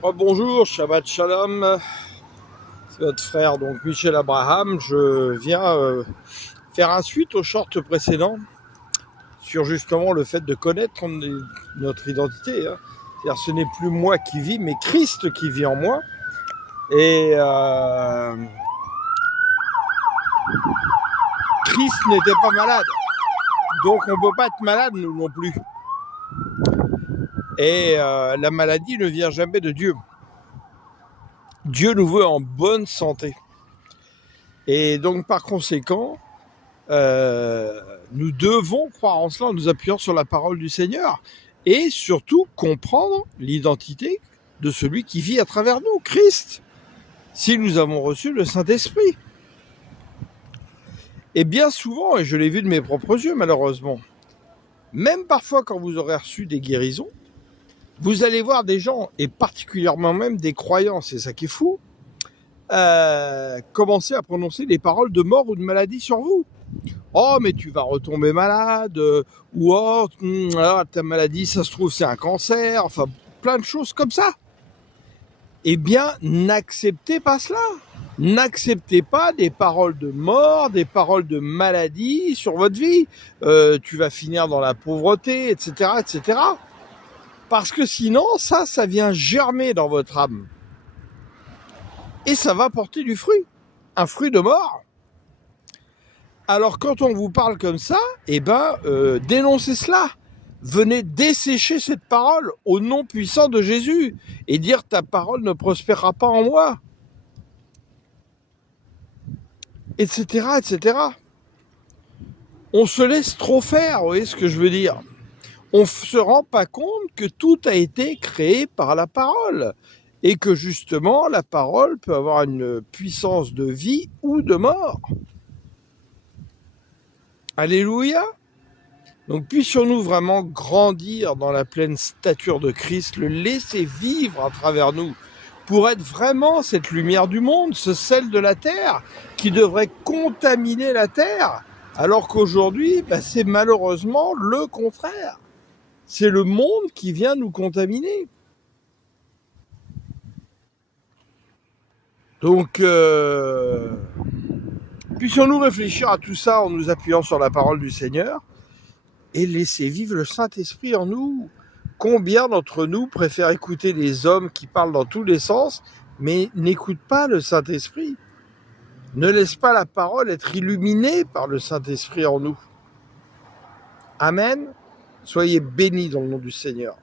Oh, bonjour, Shabbat Shalom, c'est votre frère donc Michel Abraham. Je viens faire un suite au short précédent sur justement le fait de connaître notre identité. C'est-à-dire ce n'est plus moi qui vis, mais Christ qui vit en moi. Et Christ n'était pas malade, donc on ne peut pas être malade nous non plus. Et la maladie ne vient jamais de Dieu. Dieu nous veut en bonne santé. Et donc par conséquent, nous devons croire en cela en nous appuyant sur la parole du Seigneur et surtout comprendre l'identité de celui qui vit à travers nous, Christ, si nous avons reçu le Saint-Esprit. Et bien souvent, et je l'ai vu de mes propres yeux malheureusement, même parfois quand vous aurez reçu des guérisons, vous allez voir des gens, et particulièrement même des croyants, c'est ça qui est fou, commencer à prononcer des paroles de mort ou de maladie sur vous. Oh, mais tu vas retomber malade, ou oh, ta maladie, ça se trouve, c'est un cancer, enfin, plein de choses comme ça. Eh bien, n'acceptez pas cela. N'acceptez pas des paroles de mort, des paroles de maladie sur votre vie. Tu vas finir dans la pauvreté, etc., etc. Parce que sinon, ça vient germer dans votre âme. Et ça va porter du fruit. Un fruit de mort. Alors quand on vous parle comme ça, dénoncez cela. Venez dessécher cette parole au nom puissant de Jésus et dire ta parole ne prospérera pas en moi. Etc., etc. On se laisse trop faire, vous voyez ce que je veux dire. On ne se rend pas compte que tout a été créé par la parole et que justement la parole peut avoir une puissance de vie ou de mort. Alléluia. Donc puissions-nous vraiment grandir dans la pleine stature de Christ, le laisser vivre à travers nous, pour être vraiment cette lumière du monde, ce sel de la terre, qui devrait contaminer la terre, alors qu'aujourd'hui, c'est malheureusement le contraire. C'est le monde qui vient nous contaminer. Donc, puissions-nous réfléchir à tout ça en nous appuyant sur la parole du Seigneur, et laisser vivre le Saint-Esprit en nous. Combien d'entre nous préfèrent écouter des hommes qui parlent dans tous les sens, mais n'écoutent pas le Saint-Esprit, ne laissent pas la parole être illuminée par le Saint-Esprit en nous. Amen. Soyez bénis dans le nom du Seigneur.